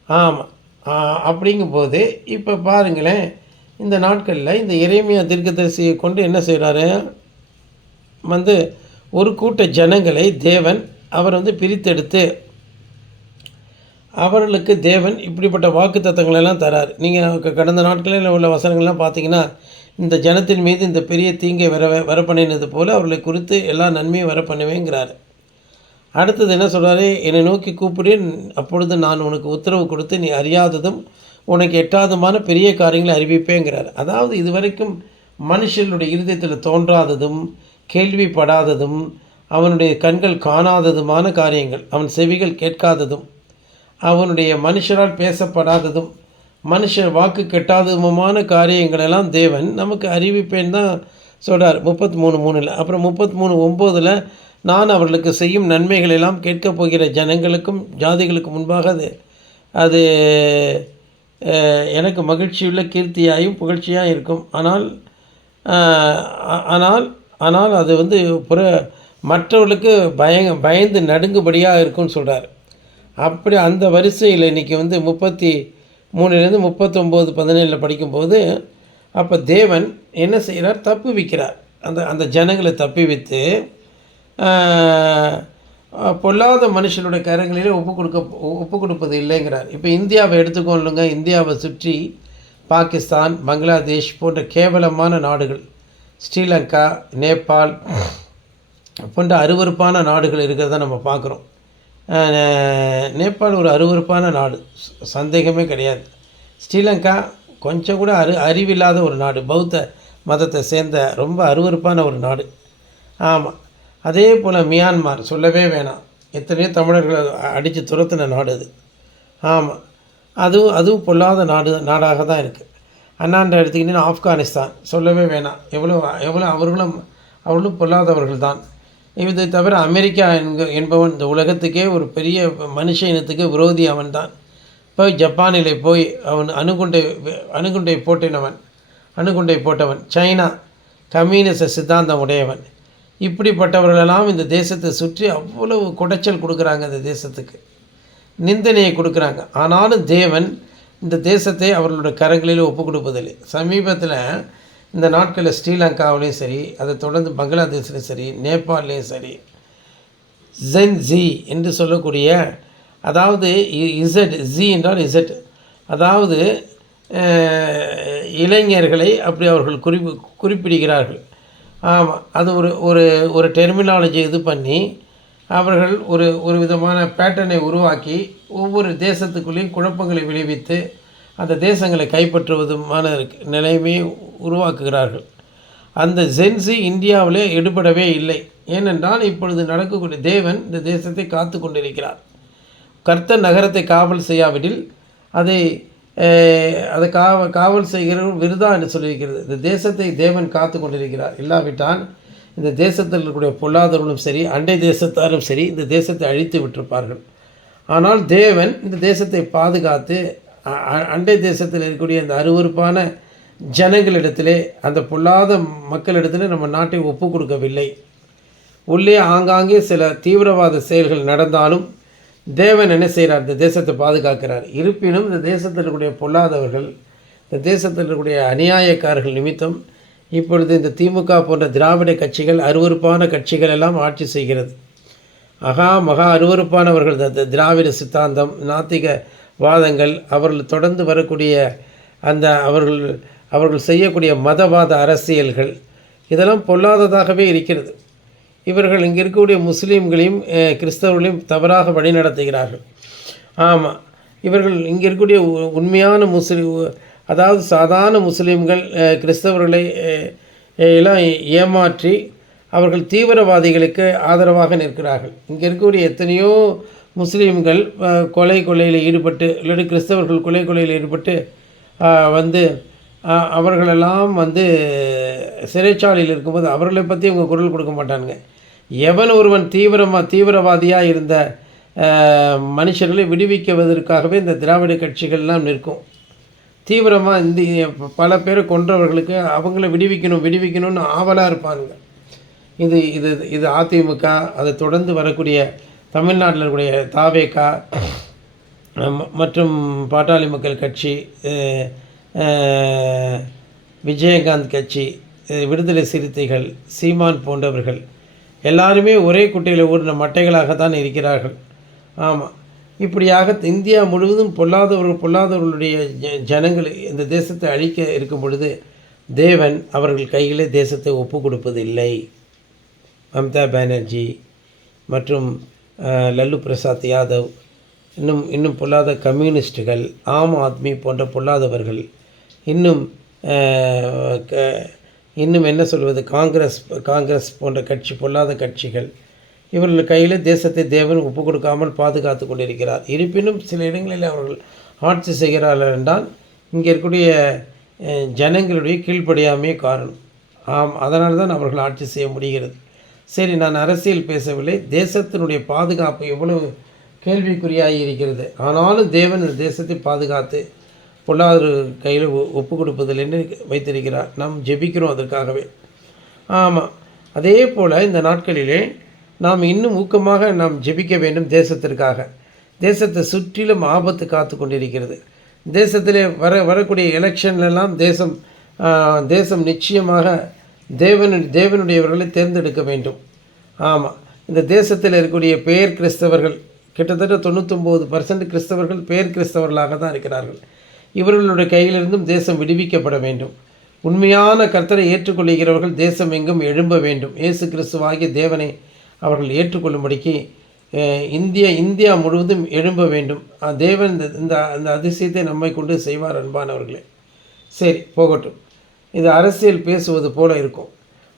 ஆமாம். அப்படிங்கும்போது இப்போ பாருங்களேன், இந்த நாட்களில் இந்த எரேமியா தீர்க்கதரிசியை கொண்டு என்ன செய்கிறாரு, வந்து ஒரு கூட்ட ஜனங்களை தேவன் அவர் பிரித்தெடுத்து அவர்களுக்கு தேவன் இப்படிப்பட்ட வாக்குத்தத்தங்களெல்லாம் தரார். நீங்கள் கடந்த நாட்களில் உள்ள வசனங்கள்லாம் பார்த்தீங்கன்னா, இந்த ஜனத்தின் மீது இந்த பெரிய தீங்கை வர பண்ணினது போல் அவர்களை குறித்து எல்லா நன்மையும் வர பண்ணுவேங்கிறார். அடுத்தது என்ன சொல்கிறாரு, என்னை நோக்கி கூப்பிடு, அப்பொழுது நான் உனக்கு உத்தரவு கொடுத்து நீ அறியாததும் உனக்கு எட்டாததுமான பெரிய காரியங்களை அறிவிப்பேங்கிறார். அதாவது இதுவரைக்கும் மனுஷனுடைய இருதயத்தில் தோன்றாததும் கேள்விப்படாததும் அவனுடைய கண்கள் காணாததுமான காரியங்கள், அவன் செவிகள் கேட்காததும் அவனுடைய மனுஷரால் பேசப்படாததும் மனுஷர் வாக்கு கெட்டாததுமான காரியங்களெல்லாம் தேவன் நமக்கு அறிவிப்பேன் தான் சொல்கிறார் 33:3. அப்புறம் 33:9 நான் அவர்களுக்கு செய்யும் நன்மைகளெல்லாம் கேட்கப் போகிற ஜனங்களுக்கும் ஜாதிகளுக்கு முன்பாக அது எனக்கு மகிழ்ச்சியுள்ள கீர்த்தியாயும் புகழ்ச்சியாக இருக்கும். ஆனால் அது மற்றவர்களுக்கு பயந்து நடுங்கும்படியாக இருக்கும்னு சொல்கிறார். அப்படி அந்த வரிசையில் இன்றைக்கி 33 39 படிக்கும்போது அப்போ தேவன் என்ன செய்கிறார், தப்பு வைக்கிறார். அந்த ஜனங்களை தப்பி வைத்து பொல்லாத மனுஷனுடைய கரங்களிலே ஒப்பு கொடுப்பது இல்லைங்கிறார். இப்போ இந்தியாவை எடுத்துக்கொள்ளுங்க. இந்தியாவை சுற்றி பாகிஸ்தான், பங்களாதேஷ் போன்ற கேவலமான நாடுகள், ஸ்ரீலங்கா, நேபாள் போன்ற அருவருப்பான நாடுகள் இருக்கிறத நம்ம பார்க்குறோம். நேபாள் ஒரு அருவருப்பான நாடு, சந்தேகமே கிடையாது. ஸ்ரீலங்கா கொஞ்சம் கூட அறிவில்லாத ஒரு நாடு, பௌத்த மதத்தை சேர்ந்த ரொம்ப அருவருப்பான ஒரு நாடு. ஆமாம். அதே போல் மியான்மார் சொல்லவே வேணாம், எத்தனையோ தமிழர்களை அடித்து துரத்தின நாடு அது. ஆமாம், அதுவும் பொல்லாத நாடாக தான் இருக்குது. அண்ணாண்ட எடுத்திங்கன்னா ஆப்கானிஸ்தான் சொல்லவே வேணாம், எவ்வளோ அவர்களும் பொல்லாதவர்கள் தான். இதை தவிர அமெரிக்கா என்பவன் இந்த உலகத்துக்கே ஒரு பெரிய மனுஷ இனத்துக்கு விரோதி அவன் தான். போய் ஜப்பானிலே போய் அவன் அணுகுண்டை போட்டவன். சைனா கம்யூனிச சித்தாந்தம் உடையவன். இப்படிப்பட்டவர்களெல்லாம் இந்த தேசத்தை சுற்றி அவ்வளவு குடைச்சல் கொடுக்குறாங்க, இந்த தேசத்துக்கு நிந்தனையை கொடுக்குறாங்க. ஆனாலும் தேவன் இந்த தேசத்தை அவர்களுடைய கரங்களில் ஒப்பு கொடுப்பதில்லை. சமீபத்தில் இந்த நாட்களில் ஸ்ரீலங்காவிலையும் சரி, அதை தொடர்ந்து பங்களாதேஷ்லேயும் சரி, நேபாள்லேயும் சரி, ஜென்-ஜி என்று சொல்லக்கூடிய, அதாவது ஜி என்றால் இசட், அதாவது இளைஞர்களை அப்படி அவர்கள் குறிப்பிடுகிறார்கள். ஆமாம், அது ஒரு டெர்மினாலஜி இது பண்ணி அவர்கள் ஒரு விதமான பேட்டர்னை உருவாக்கி ஒவ்வொரு தேசத்துக்குள்ளேயும் குழப்பங்களை விளைவித்து அந்த தேசங்களை கைப்பற்றுவதுமான நிலைமையை உருவாக்குகிறார்கள். அந்த ஜென்சி இந்தியாவிலே எடுபடவே இல்லை. ஏனென்றால் இப்பொழுது நடக்கக்கூடிய தேவன் இந்த தேசத்தை காத்து கொண்டிருக்கிறார். கர்த்தர் நகரத்தை காவல் செய்யாவிடில் அதை காவல் செய்கிறவர்கள் விருதா என்று சொல்லியிருக்கிறது. இந்த தேசத்தை தேவன் காத்து கொண்டிருக்கிறார். இல்லாவிட்டால் இந்த தேசத்தில் இருக்கக்கூடிய பொல்லாதவர்களும் சரி, அண்டை தேசத்தாரும் சரி, இந்த தேசத்தை அழித்து விட்டிருப்பார்கள். ஆனால் தேவன் இந்த தேசத்தை பாதுகாத்து அண்டை தேசத்தில் இருக்கக்கூடிய அந்த அருவருப்பான ஜனங்களிடத்திலே, அந்த பொல்லாத மக்களிடத்திலே நம்ம நாட்டை ஒப்பு கொடுக்கவில்லை. உள்ளே ஆங்காங்கே சில தீவிரவாத செயல்கள் நடந்தாலும் தேவன் என்ன செய்கிறார், இந்த தேசத்தை பாதுகாக்கிறார். இருப்பினும் இந்த தேசத்தில் இருக்கக்கூடிய பொல்லாதவர்கள், இந்த தேசத்தில் இருக்கக்கூடிய அநியாயக்காரர்கள் நிமித்தம் இப்பொழுது இந்த திமுக போன்ற திராவிட கட்சிகள், அருவருப்பான கட்சிகள் எல்லாம் ஆட்சி செய்கிறது. மகா அருவருப்பானவர்கள் இந்த திராவிட சித்தாந்தம், நாத்திக வாதங்கள், அவர்கள் தொடர்ந்து வரக்கூடிய அந்த அவர்கள் செய்யக்கூடிய மதவாத அரசியல்கள், இதெல்லாம் பொல்லாததாகவே இருக்கிறது. இவர்கள் இங்கே இருக்கக்கூடிய முஸ்லீம்களையும் கிறிஸ்தவர்களையும் தவறாக வழிநடத்துகிறார்கள். ஆமாம், இவர்கள் இங்கே இருக்கக்கூடிய உண்மையான அதாவது சாதாரண முஸ்லீம்கள் கிறிஸ்தவர்களை எல்லாம் ஏமாற்றி அவர்கள் தீவிரவாதிகளுக்கு ஆதரவாக நிற்கிறார்கள். இங்கே இருக்கக்கூடிய எத்தனையோ முஸ்லீம்கள் கொலையில் ஈடுபட்டு, இல்லாட்டி கிறிஸ்தவர்கள் கொலையில் ஈடுபட்டு அவர்களெல்லாம் சிறைச்சாலையில் இருக்கும்போது அவர்களை பற்றி அவங்க குரல் கொடுக்க மாட்டானுங்க. எவன் ஒருவன் தீவிரவாதியாக இருந்த மனுஷர்களை விடுவிக்குவதற்காகவே இந்த திராவிட கட்சிகள்லாம் நிற்கும். தீவிரமாக பல பேரை கொன்றவர்களுக்கு அவங்கள விடுவிக்கணும்னு ஆவலாக இருப்பானுங்க. இது அதிமுக, அதை தொடர்ந்து வரக்கூடிய தமிழ்நாட்டில் இருக்கக்கூடிய தாவேகா, மற்றும் பாட்டாளி மக்கள் கட்சி, விஜயகாந்த் கட்சி, விடுதலை சிறுத்தைகள், சீமான் போன்றவர்கள் எல்லாருமே ஒரே குட்டையில் ஊறின மட்டைகளாகத்தான் இருக்கிறார்கள். ஆமாம், இப்படியாக இந்தியா முழுவதும் பொல்லாதவர்களுடைய ஜனங்கள் இந்த தேசத்தை அழிக்க இருக்கும் பொழுது தேவன் அவர்கள் கையிலே தேசத்தை ஒப்பு கொடுப்பதில்லை. மம்தா பானர்ஜி மற்றும் லல்லு பிரசாத் யாதவ், இன்னும் பொல்லாத கம்யூனிஸ்டுகள், ஆம் ஆத்மி போன்ற பொல்லாதவர்கள், இன்னும் என்ன சொல்வது, காங்கிரஸ் போன்ற கட்சி, பொல்லாத கட்சிகள், இவர்கள் கையில் தேசத்தை தேவன் ஒப்பு கொடுக்காமல் பாதுகாத்து கொண்டிருக்கிறார். இருப்பினும் சில இடங்களில் அவர்கள் ஆட்சி செய்கிறார்கள் என்றால் இங்கே இருக்கக்கூடிய ஜனங்களுடைய கீழ்ப்படியாமையே காரணம். அதனால் தான் அவர்கள் ஆட்சி செய்ய முடிகிறது. சரி, நான் அரசியல் பேசவில்லை. தேசத்தினுடைய பாதுகாப்பு எவ்வளவு கேள்விக்குறியாகி இருக்கிறது. ஆனாலும் தேவன் இந்த தேசத்தை பாதுகாத்து பொல்லாத கையில் ஒப்பு கொடுப்பதில் என்று வைத்திருக்கிறார். நாம் ஜெபிக்கிறோம் அதற்காகவே. ஆமாம், அதே போல் இந்த நாட்களிலே நாம் இன்னும் ஊக்கமாக நாம் ஜெபிக்க வேண்டும் தேசத்திற்காக. தேசத்தை சுற்றிலும் ஆபத்து காத்து கொண்டிருக்கிறது. தேசத்திலே வரக்கூடிய எலெக்ஷன்லாம் தேசம் நிச்சயமாக தேவனுடையவர்களை தேர்ந்தெடுக்க வேண்டும். ஆமாம், இந்த தேசத்தில் இருக்கக்கூடிய பேர் கிறிஸ்தவர்கள் கிட்டத்தட்ட 99% கிறிஸ்தவர்கள் பேர் கிறிஸ்தவர்களாக தான் இருக்கிறார்கள். இவர்களுடைய கையிலிருந்தும் தேசம் விடுவிக்கப்பட வேண்டும். உண்மையான கர்த்தரை ஏற்றுக்கொள்கிறவர்கள் தேசம் எங்கும் எழும்ப வேண்டும். இயேசு கிறிஸ்துவாகிய தேவனை அவர்கள் ஏற்றுக்கொள்ளும்படிக்கு இந்தியா முழுவதும் எழும்ப வேண்டும். தேவன் இந்த அதிசயத்தை நம்மை கொண்டு செய்வார். அன்பானவர்களே, சரி போகட்டும். இது அரசியல் பேசுவது போல இருக்கும்.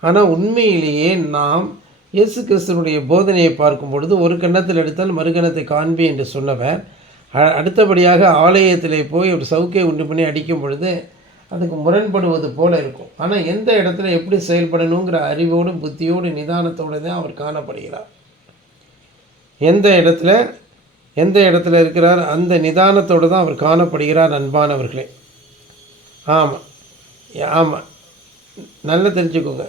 ஆனால் உண்மையிலேயே நாம் இயேசு கிறிஸ்துவனுடைய போதனையை பார்க்கும் பொழுது ஒரு கன்னத்தில் எடுத்தால் மறுகணத்தை காண்பி என்று சொன்னவர் அடுத்தபடியாக ஆலயத்திலே போய் ஒரு சவுக்கை உண்டு பண்ணி அடிக்கும் பொழுது அதுக்கு முரண்படுவது போல இருக்கும். ஆனால் எந்த இடத்துல எப்படி செயல்படணுங்கிற அறிவோடும் புத்தியோடு நிதானத்தோடு தான் அவர் காணப்படுகிறார். எந்த இடத்துல இருக்கிறார் அந்த நிதானத்தோடு தான் அவர் காணப்படுகிறார். அன்பானவர்களே, ஆமாம், நல்லா தெரிஞ்சுக்கோங்க.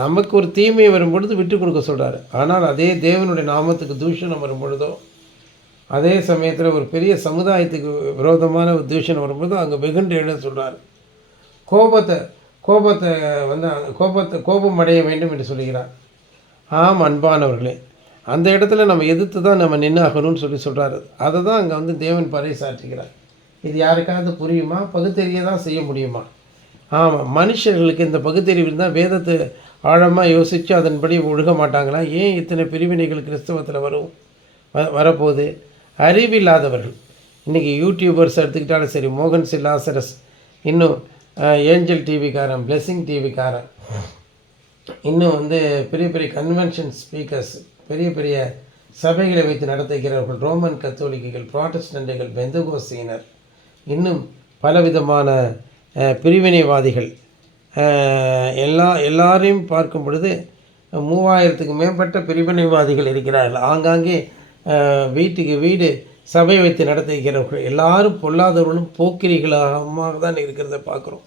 நமக்கு ஒரு தீமை வரும்பொழுது விட்டு கொடுக்க சொல்கிறார். ஆனால் அதே தேவனுடைய நாமத்துக்கு தூஷணம் வரும்பொழுதோ, அதே சமயத்தில் ஒரு பெரிய சமுதாயத்துக்கு விரோதமான ஒரு தூஷணம் வரும்போது அங்கே வெகுண்டு எழுத சொல்கிறார். கோபம் அடைய வேண்டும் என்று சொல்கிறார். அன்பானவர்களே, அந்த இடத்துல நம்ம எதிர்த்து தான் நம்ம நின்னாகணும்னு சொல்கிறாரு. அதை தான் அங்கே தேவன் பறைசாற்றுகிறார். இது யாருக்காவது புரியுமா? பகுத்தறிய தான் செய்ய முடியுமா? மனுஷர்களுக்கு இந்த பகுத்தறிவு இருந்தால் வேதத்தை ஆழமாக யோசித்து அதன்படி ஒழுக மாட்டாங்களா? ஏன் இத்தனை பிரிவினைகள் கிறிஸ்தவத்தில் வரப்போகுது? அறிவில்லாதவர்கள். இன்றைக்கி யூடியூபர்ஸ் எடுத்துக்கிட்டாலும் சரி, மோகன் லாசரஸ், இன்னும் ஏஞ்சல் டிவிக்காரன், பிளெஸிங் டிவிக்காரன், இன்னும் பெரிய பெரிய கன்வென்ஷன் ஸ்பீக்கர்ஸ், பெரிய சபைகளை வைத்து நடத்துகிறவர்கள், ரோமன் கத்தோலிக்குகள், புராட்டஸ்டன்ட்டுகள், பெந்தகோஸ்தியினர், இன்னும் பலவிதமான பிரிவினைவாதிகள், எல்லாரையும் பார்க்கும் பொழுது 3000க்கு மேற்பட்ட பிரிவினைவாதிகள் இருக்கிறார்கள். ஆங்காங்கே வீட்டுக்கு வீடு சபை வைத்து நடத்துகிறவர்கள் எல்லாரும் பொல்லாதவர்களும் போக்கிரிகளாக தான் இருக்கிறத பார்க்குறோம்.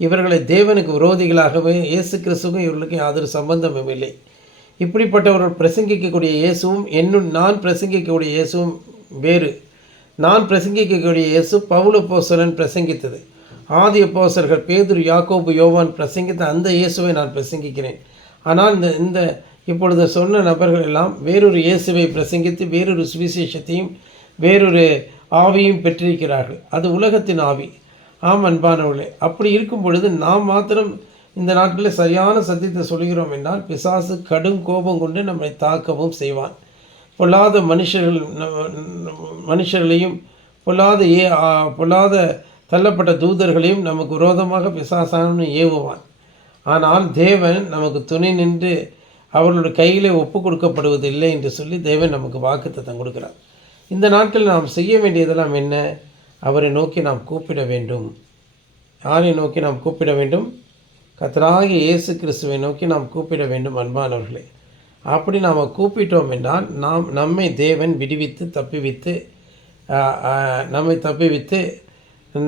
இவர்களை தேவனுக்கு விரோதிகளாகவே, இயேசு கிறிஸ்துவும் இவர்களுக்கு யாதொரு சம்பந்தமும் இல்லை. இப்படிப்பட்டவர்கள் பிரசங்கிக்கக்கூடிய இயேசுவும் நான் பிரசங்கிக்கக்கூடிய இயேசுவும் வேறு. நான் பிரசங்கிக்கக்கூடிய இயேசு பவுல் அப்போஸ்தலன் பிரசங்கித்தது. ஆதி அப்போஸ்தலர்கள் பேதுரு, யாக்கோபு, யோவான் பிரசங்கித்த அந்த இயேசுவை நான் பிரசங்கிக்கிறேன். ஆனால் இந்த இப்பொழுது சொன்ன நபர்கள் எல்லாம் வேறொரு இயேசுவை பிரசங்கித்து வேறொரு சுவிசேஷத்தையும் வேறொரு ஆவியும் பெற்றிருக்கிறார்கள். அது உலகத்தின் ஆவி. அன்பானவர்களே, அப்படி இருக்கும் பொழுது நாம் மாத்திரம் இந்த நாட்களில் சரியான சத்தியத்தை சொல்கிறோம் என்றால் பிசாசு கடும் கோபம் கொண்டு நம்மை தாக்கவும் செய்வான். பொல்லாத மனுஷர்களையும் பொல்லாத தள்ளப்பட்ட தூதர்களையும் நமக்கு விரோதமாக பிசாசான ஏவுவான். ஆனால் தேவன் நமக்கு துணை நின்று அவர்களுடைய கையிலே ஒப்பு கொடுக்கப்படுவதில்லை என்று சொல்லி தேவன் நமக்கு வாக்குத்தத்தம் கொடுக்கிறார். இந்த நாட்களில் நாம் செய்ய வேண்டியதெல்லாம் என்ன? அவரை நோக்கி நாம் கூப்பிட வேண்டும். யாரை நோக்கி நாம் கூப்பிட வேண்டும்? கர்த்தராகிய இயேசு கிறிஸ்துவை நோக்கி நாம் கூப்பிட வேண்டும். அன்பானவர்களே, அப்படி நாம் கூப்பிட்டோம் என்றால் நம்மை தேவன் விடுவித்து தப்பிவித்து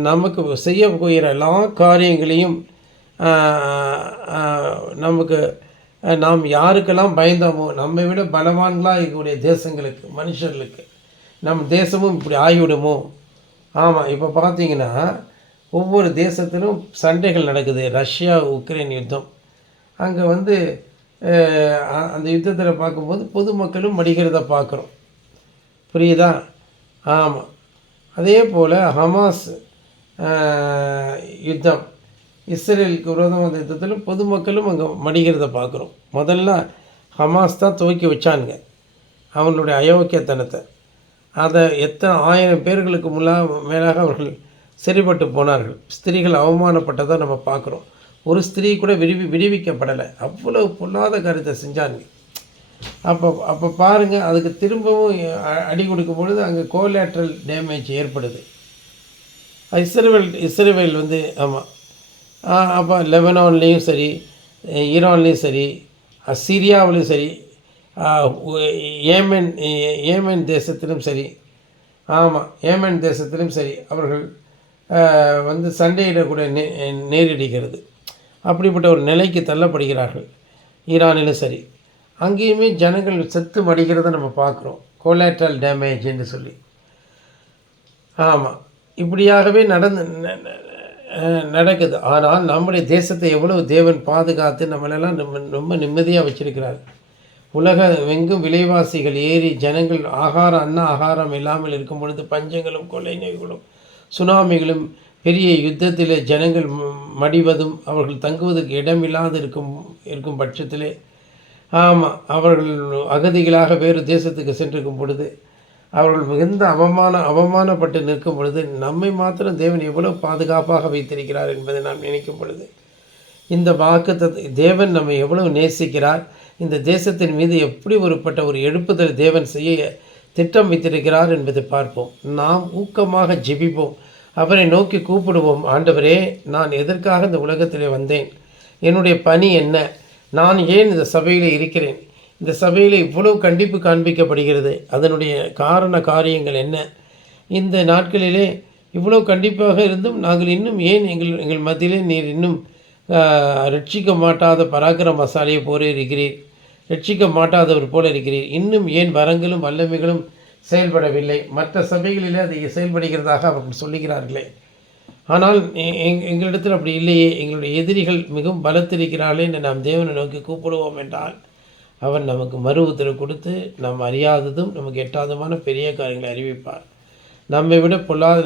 நமக்கு செய்ய போகிற எல்லா காரியங்களையும் நாம் யாருக்கெல்லாம் பயந்தோமோ, நம்மை விட பலவான்களாக இருக்கக்கூடிய தேசங்களுக்கு, மனுஷர்களுக்கு, நம் தேசமும் இப்படி ஆகிவிடுமோ? ஆமாம், இப்போ பார்த்தீங்கன்னா ஒவ்வொரு தேசத்திலும் சண்டைகள் நடக்குது. ரஷ்யா உக்ரைன் யுத்தம். அங்கே வந்து அந்த யுத்தத்தில் பார்க்கும்போது பொதுமக்களும் மடிகிறத பார்க்குறோம். புரியுதா? ஆமாம். அதே போல் ஹமாஸ் யுத்தம், இஸ்ரேலுக்கு விரோதம் அந்த யுத்தத்தில் பொதுமக்களும் அங்கே மடிகிறத பார்க்குறோம். முதல்ல ஹமாஸ் தான் துவக்கி வச்சானுங்க அவங்களுடைய அயோக்கியத்தனத்தை. அதை எத்தனை 1000 பேர்களுக்கு மேலாக அவர்கள் சரிபட்டு போனார்கள். ஸ்திரீகள் அவமானப்பட்டதை நம்ம பார்க்குறோம். ஒரு ஸ்திரீ கூட விடுவிக்கப்படலை. அவ்வளோ பொல்லாத கருத்தை செஞ்சாங்க. அப்போ பாருங்கள், அதுக்கு திரும்பவும் அடி கொடுக்கும் பொழுது அங்கே கோலேட்ரல் டேமேஜ் ஏற்படுது. இஸ்ரேல் வந்து ஆமாம். அப்போ லெபனான்லேயும் சரி, ஈரான்லேயும் சரி, சிரியாவிலையும் சரி, ஏமன் தேசத்திலும் சரி, ஆமாம், ஏமன் தேசத்திலும் சரி அவர்கள் வந்து சண்டையிடக்கூட நேரிடுகிறது. அப்படிப்பட்ட ஒரு நிலைக்கு தள்ளப்படுகிறார்கள். ஈரானிலும் சரி, அங்கேயுமே ஜனங்கள் செத்து மடிக்கிறத நம்ம பார்க்குறோம். கோலேட்ரல் டேமேஜ் என்று சொல்லி. ஆமாம், இப்படியாகவே நடக்குது. ஆனால் நம்முடைய தேசத்தை எவ்வளவு தேவன் பாதுகாத்து நம்மளெல்லாம் ரொம்ப நிம்மதியாக வச்சிருக்கிறார். உலகமெங்கும் விலைவாசிகள் ஏறி ஜனங்கள் ஆகாரம் இல்லாமல் இருக்கும் பொழுது பஞ்சங்களும் கொள்ளை நோய்களும் சுனாமிகளும் பெரிய யுத்தத்தில் ஜனங்கள் மடிவதும் அவர்கள் தங்குவதற்கு இடமில்லாது இருக்கும் பட்சத்திலே, ஆமாம், அவர்கள் அகதிகளாக வேறு தேசத்துக்கு சென்றிருக்கும் பொழுது அவர்கள் மிகுந்த அவமானப்பட்டு நிற்கும் பொழுது நம்மை மாத்திரம் தேவன் எவ்வளவு பாதுகாப்பாக வைத்திருக்கிறார் என்பதை நாம் நினைக்கும் பொழுது, இந்த வாக்குத்தத்தத்தை தேவன் நம்மை எவ்வளவு நேசிக்கிறார், இந்த தேசத்தின் மீது எப்படி ஒரு எழுப்புதல் தேவன் செய்ய திட்டம் வைத்திருக்கிறார் என்பதை பார்ப்போம். நாம் ஊக்கமாக ஜெபிப்போம். அவரை நோக்கி கூப்பிடுவோம். ஆண்டவரே, நான் எதற்காக இந்த உலகத்திலே வந்தேன்? என்னுடைய பணி என்ன? நான் ஏன் இந்த சபையில் இருக்கிறேன்? இந்த சபையில் இவ்வளவு கண்டிப்பு காண்பிக்கப்படுகிறது. அதனுடைய காரியங்கள் என்ன? இந்த நாட்களிலே இவ்வளவு கண்டிப்பாக இருந்தும் நாங்கள் இன்னும் ஏன் எங்கள் மத்தியிலே நீர் இன்னும் ரட்சிக்க மாட்டாத பராக்கிரமசாலியை போல இருக்கிறீர், ரட்சிக்க மாட்டாதவர் போல இருக்கிறீர், இன்னும் ஏன் வரங்களும் வல்லமைகளும் செயல்படவில்லை? மற்ற சபைகளிலே அது செயல்படுகிறதாக அவர்கள் சொல்லுகிறார்களே, ஆனால் எங்களிடத்தில் அப்படி இல்லையே, எங்களுடைய எதிரிகள் மிகவும் பலத்திருக்கிறார்களே என்று நாம் தேவனை நோக்கி கூப்பிடுவோம் என்றால் அவன் நமக்கு மறு உத்தரவு கொடுத்து நாம் அறியாததும் நமக்கு எட்டாதமான பெரிய காரியங்களை அறிவிப்பார். நம்மை விட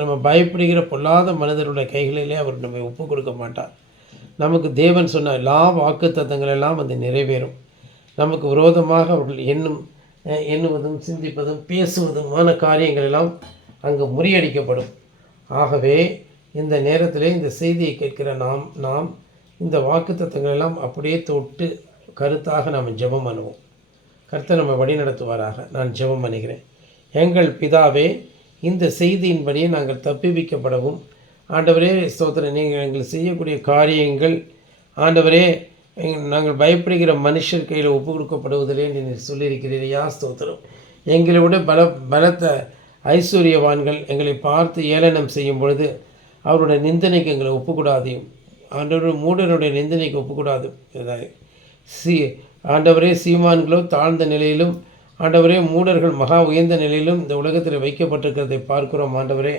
நம்ம பயப்படுகிற பொல்லாத மனிதருடைய கைகளிலே அவர் நம்மை ஒப்புக் கொடுக்க மாட்டார். நமக்கு தேவன் சொன்ன எல்லா வாக்கு தத்தங்கள் எல்லாம் அது நிறைவேறும். நமக்கு விரோதமாக அவர்கள் எண்ணுவதும் சிந்திப்பதும் பேசுவதுமான காரியங்கள் எல்லாம் அங்கு முறியடிக்கப்படும். ஆகவே இந்த நேரத்திலே இந்த செய்தியை கேட்கிற நாம் இந்த வாக்கு தத்தங்கள் எல்லாம் அப்படியே தொட்டு கருத்தாக நாம் ஜெபம் பண்ணுவோம். கர்த்தர் நம்ம வழி நடத்துவாராக. நான் ஜெபம் பண்ணுகிறேன். எங்கள் பிதாவே, இந்த செய்தியின்படியே நாங்கள் தப்பிவிக்கப்படவும், ஆண்டவரே ஸ்தோத்திரம், நீங்கள் எங்கள் செய்யக்கூடிய காரியங்கள் ஆண்டவரே நாங்கள் பயப்படுகிற மனுஷர் கையில் ஒப்பு கொடுக்கப்படுவதில்லை என்று சொல்லியிருக்கிறீரையா ஸ்தோத்திரம். எங்களை விட பலத்த ஐஸ்வர்யவான்கள் எங்களை பார்த்து ஏளனம் செய்யும் பொழுது அவருடைய நிந்தனைக்கு எங்களை ஒப்புக்கூடாதையும், ஆண்டவர் மூடனுடைய நிந்தனைக்கு ஒப்புக்கூடாது. ஆண்டவரே, சீமான்களோ தாழ்ந்த நிலையிலும், ஆண்டவரே மூடர்கள் மகா உயர்ந்த நிலையிலும் இந்த உலகத்தில் வைக்கப்பட்டிருக்கிறதை பார்க்கிறோம். ஆண்டவரே,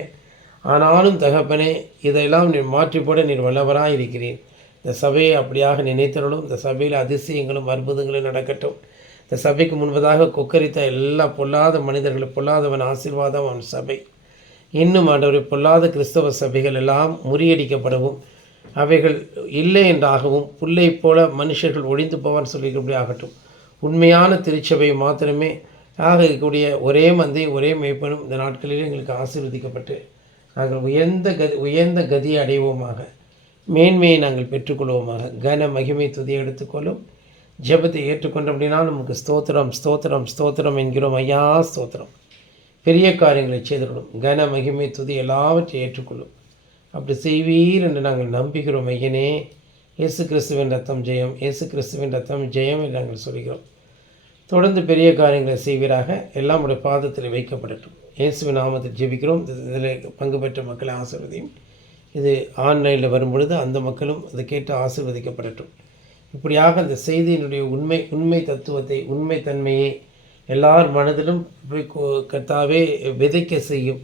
ஆனாலும் தகப்பனே, இதையெல்லாம் நீர் மாற்றி போட நீர் வல்லவராக இருக்கிறீர். இந்த சபையை அப்படியாக நினைத்தருளும். இந்த சபையில் அதிசயங்களும் அற்புதங்களும் நடக்கட்டும். இந்த சபைக்கு முன்பதாக கொக்கரித்த எல்லா பொல்லாத மனிதர்களும், பொல்லாதவன் ஆசீர்வாதம் அவன் சபை. இன்னும் ஆண்டவரை பொல்லாத கிறிஸ்தவ சபைகள் எல்லாம் முறியடிக்கப்படவும், அவைகள் இல்லை என்றாகவும், புல்லை போல மனுஷர்கள் ஒழிந்து போவான்னு சொல்லிக்கக்கூடிய ஆகட்டும். உண்மையான திருச்சபை மாத்திரமே ஆக இருக்கக்கூடிய ஒரே மந்தை ஒரே மேய்ப்பனும் இந்த நாட்களில் எங்களுக்கு ஆசீர்வதிக்கப்பட்டு நாங்கள் உயர்ந்த கதியை அடைவோமாக, மேன்மையை நாங்கள் பெற்றுக்கொள்வோமாக. கன மகிமை துதியை எடுத்துக்கொள்ளும். ஜெபத்தை ஏற்றுக்கொண்ட அப்படின்னா நமக்கு ஸ்தோத்திரம் ஸ்தோத்திரம் ஸ்தோத்திரம் என்கிறோம். ஐயா ஸ்தோத்திரம். பெரிய காரியங்களை செய்துவிடும். கன மகிமை துதி எல்லாவற்றையும் ஏற்றுக்கொள்ளும். அப்படி செய்வீர் என்று நாங்கள் நம்புகிறோம். ஐயனே, இயேசு கிறிஸ்துவின் ரத்தம் ஜெயம், இயேசு கிறிஸ்துவின் ரத்தம் ஜெயம் என்று நாங்கள் சொல்கிறோம். தொடர்ந்து பெரிய காரியங்களை செய்வீராக. எல்லாம் உடைய பாதத்தில் வைக்கப்படட்டும். இயேசுவின் நாமத்தில் ஜெபிக்கிறோம். இதில் பங்கு பெற்ற மக்களை ஆசீர்வதியும். இது ஆன்லைனில் வரும்பொழுது அந்த மக்களும் அதை கேட்டு ஆசீர்வதிக்கப்படட்டும். இப்படியாக அந்த செய்தியினுடைய உண்மை தத்துவத்தை, உண்மை தன்மையை எல்லார் மனதிலும் கர்த்தாவே விதைக்க செய்யும்.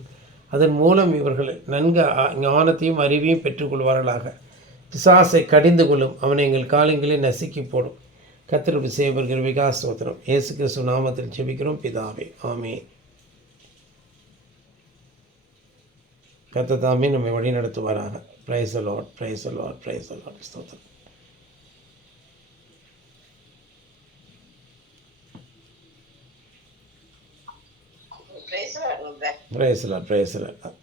அதன் மூலம் இவர்கள் நன்கு ஞானத்தையும் அறிவையும் பெற்றுக்கொள்வார்களாக. பிசாசை கடிந்து கொள்ளும், அவனை எங்கள் காலங்களில் நசுக்கி போடும். கர்த்தருடைய சேவர்கள் விகாசோத்திரம் இயேசு கிறிஸ்து நாமத்தில் ஜெபிக்கிறோம் பிதாவே, ஆமென். கர்த்தர் தாமே நம்மை வழி நடத்துவாராக. Praise the Lord, praise the Lord, praise the Lord. ஸ்தோத்திரம். Praise the Lord, brother. Praise the Lord, praise the Lord.